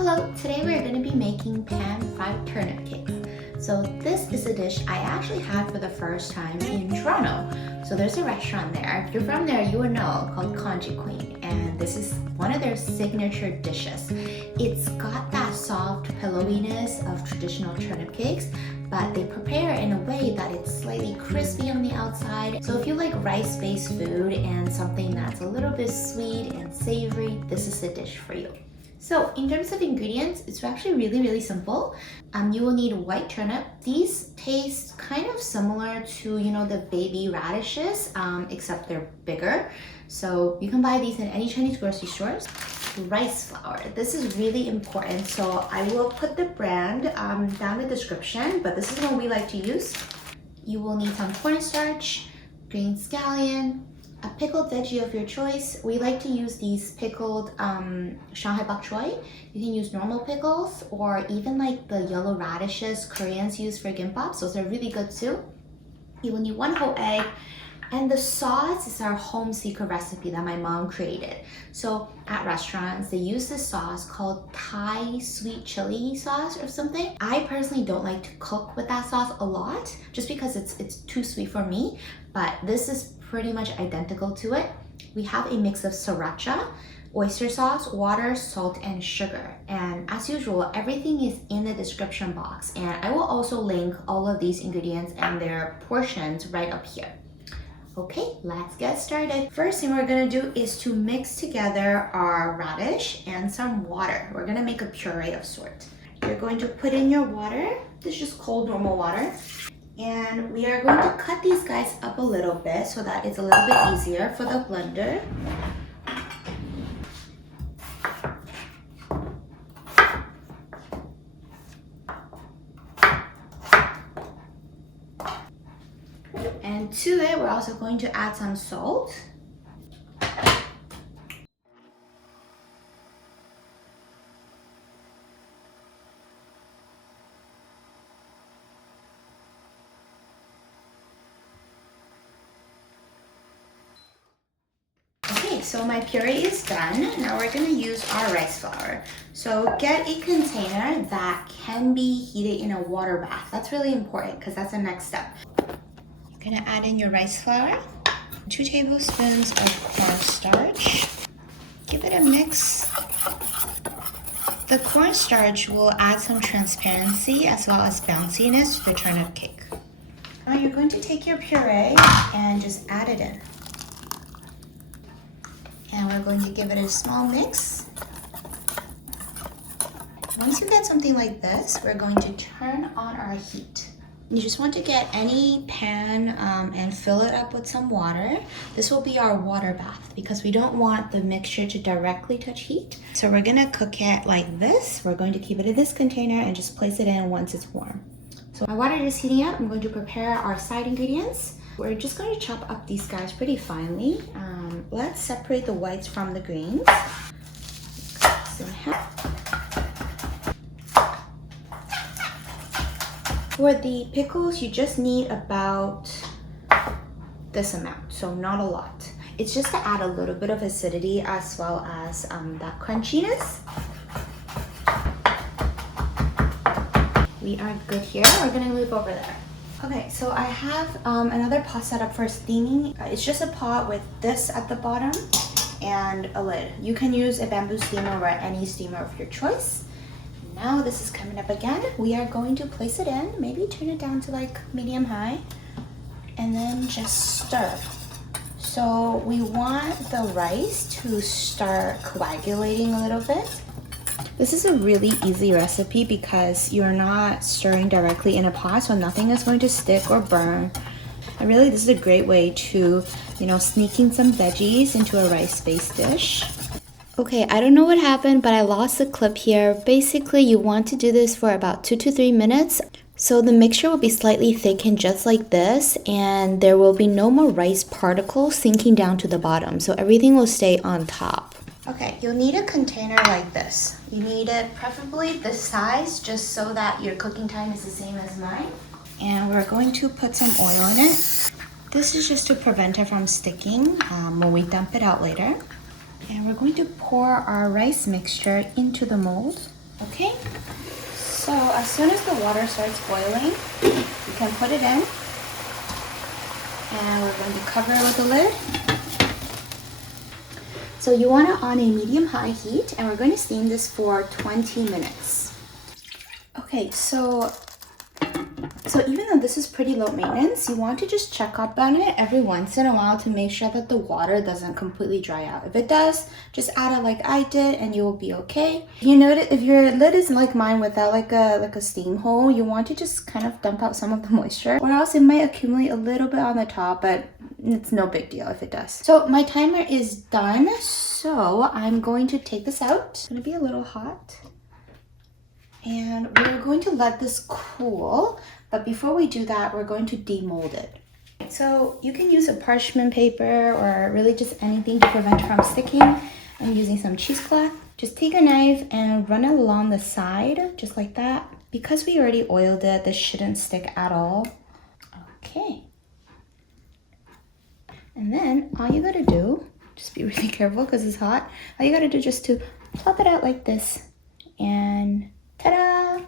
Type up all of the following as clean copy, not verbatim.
Hello, today we're going to be making pan-fried turnip cakes. So this is a dish I actually had for the first time in Toronto. So there's a restaurant there, if you're from there you will know, called Congee Queen, and this is one of their signature dishes. It's got that soft pillowiness of traditional turnip cakes, but they prepare it in a way that it's slightly crispy on the outside. So if you like rice-based food and something that's a little bit sweet and savory, this is the dish for you. So in terms of ingredients, it's actually really simple. You will need white turnip. These taste kind of similar to, the baby radishes, except they're bigger. So you can buy these in any Chinese grocery stores. Rice flour. This is really important. So I will put the brand down in the description, but this is what we like to use. You will need some cornstarch, green scallion, a pickled veggie of your choice. We like to use these pickled Shanghai bok choy. You can use normal pickles or even like the yellow radishes Koreans use for gimbaps. Those are really good too. You will need 1 whole egg. And the sauce is our home secret recipe that my mom created. So at restaurants, they use this sauce called Thai sweet chili sauce or something. I personally don't like to cook with that sauce a lot just because it's too sweet for me, but this is pretty much identical to it. We have a mix of sriracha, oyster sauce, water, salt, and sugar. And as usual, everything is in the description box. And I will also link all of these ingredients and their portions right up here. Okay, let's get started. First thing we're gonna do is to mix together our radish and some water. We're gonna make a puree of sort. You're going to put in your water. This is just cold, normal water. And we are going to cut these guys up a little bit so that it's a little bit easier for the blender. And to it, we're also going to add some salt. Okay, so my puree is done. Now we're gonna use our rice flour. So get a container that can be heated in a water bath. That's really important because that's the next step. You're gonna add in your rice flour, 2 tablespoons of cornstarch. Give it a mix. The cornstarch will add some transparency as well as bounciness to the turnip cake. Now you're going to take your puree and just add it in. And we're going to give it a small mix. Once you get something like this, we're going to turn on our heat. You just want to get any pan and fill it up with some water. This will be our water bath because we don't want the mixture to directly touch heat. So we're gonna cook it like this. We're going to keep it in this container and just place it in once it's warm. So my water is heating up. I'm going to prepare our side ingredients. We're just going to chop up these guys pretty finely. Let's separate the whites from the greens. For the pickles, you just need about this amount, so not a lot. It's just to add a little bit of acidity as well as that crunchiness. We are good here. We're gonna move over there. Okay, so I have another pot set up for steaming. It's just a pot with this at the bottom and a lid. You can use a bamboo steamer or any steamer of your choice. Now this is coming up again. We are going to place it in, maybe turn it down to like medium high, and then just stir. So we want the rice to start coagulating a little bit. This is a really easy recipe because you're not stirring directly in a pot, so nothing is going to stick or burn. And really, this is a great way to, sneak in some veggies into a rice-based dish. Okay, I don't know what happened, but I lost the clip here. Basically, you want to do this for about 2 to 3 minutes. So the mixture will be slightly thickened just like this, and there will be no more rice particles sinking down to the bottom. So everything will stay on top. Okay, you'll need a container like this. You need it preferably this size, just so that your cooking time is the same as mine. And we're going to put some oil in it. This is just to prevent it from sticking when we dump it out later. And we're going to pour our rice mixture into the mold. Okay, so as soon as the water starts boiling, you can put it in. And we're going to cover it with a lid. So you want it on a medium-high heat, and we're going to steam this for 20 minutes. Okay, so even though this is pretty low maintenance, you want to just check up on it every once in a while to make sure that the water doesn't completely dry out. If it does, just add it like I did and you will be okay. You notice if your lid is like mine without like a steam hole, you want to just kind of dump out some of the moisture, or else it might accumulate a little bit on the top, but it's no big deal if it does. So my timer is done, so I'm going to take this out. It's gonna be a little hot. And we're going to let this cool, but before we do that, we're going to demold it. So you can use a parchment paper or really just anything to prevent it from sticking. I'm using some cheesecloth. Just take a knife and run it along the side, just like that. Because we already oiled it, this shouldn't stick at all. Okay. And then all you gotta do, just be really careful because it's hot. All you gotta do just to plop it out like this and ta-da!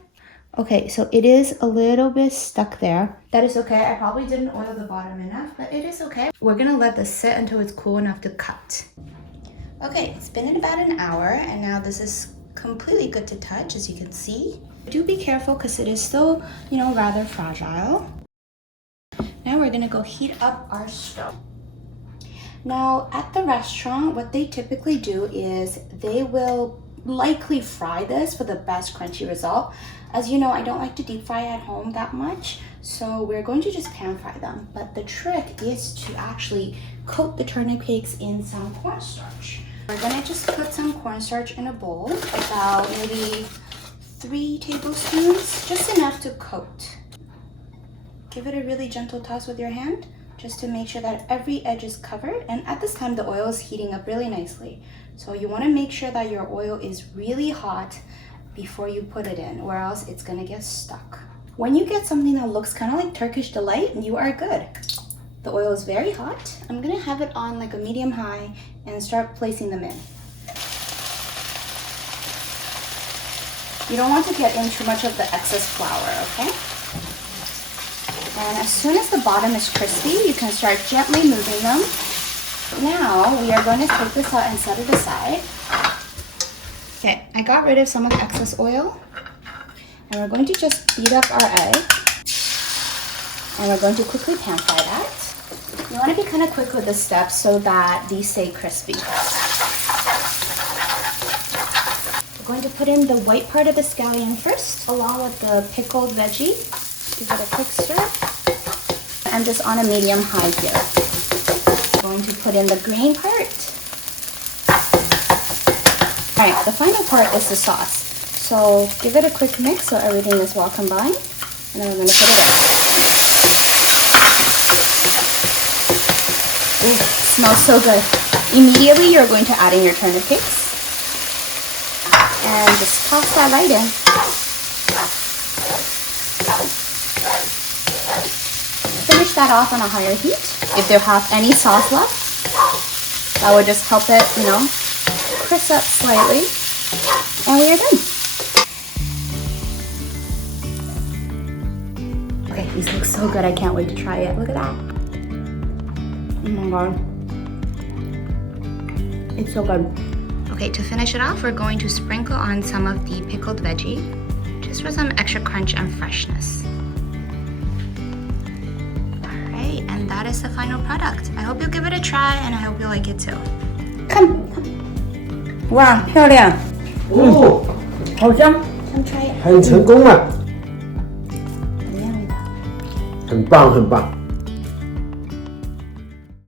Okay, so it is a little bit stuck there. That is okay. I probably didn't oil the bottom enough, but it is okay. We're gonna let this sit until it's cool enough to cut. Okay, it's been about an hour, and now this is completely good to touch, as you can see. Do be careful because it is still, you know, rather fragile. Now we're gonna go heat up our stove. Now, at the restaurant, what they typically do is they will likely fry this for the best crunchy result. As you know, I don't like to deep fry at home that much, so we're going to just pan fry them. But the trick is to actually coat the turnip cakes in some cornstarch. We're gonna just put some cornstarch in a bowl, about maybe 3 tablespoons, just enough to coat. Give it a really gentle toss with your hand, just to make sure that every edge is covered. And at this time, the oil is heating up really nicely. So you wanna make sure that your oil is really hot before you put it in, or else it's gonna get stuck. When you get something that looks kind of like Turkish delight, you are good. The oil is very hot. I'm gonna have it on like a medium high and start placing them in. You don't want to get in too much of the excess flour, okay? And as soon as the bottom is crispy, you can start gently moving them. Now we are going to take this out and set it aside. Okay, I got rid of some of the excess oil. And we're going to just beat up our egg. And we're going to quickly pan fry that. You want to be kind of quick with this step so that these stay crispy. We're going to put in the white part of the scallion first, along with the pickled veggie. Give it a quick stir. I'm just on a medium-high here. I'm going to put in the green part. All right, the final part is the sauce. So give it a quick mix so everything is well combined. And then we're going to put it in. Ooh, smells so good. Immediately you're going to add in your turnip cakes. And just toss that right in. Finish that off on a higher heat. If they have any sauce left, that would just help it, you know, crisp up slightly. And we are done. Okay, these look so good. I can't wait to try it. Look at that. Oh my god. It's so good. Okay, to finish it off, we're going to sprinkle on some of the pickled veggie, just for some extra crunch and freshness. Alright, and that is the final product. I hope you'll give it a try, and I hope you'll like it too. Come! Wow, 漂亮! 哦，好香， Come try it. 很成功了，很棒很棒。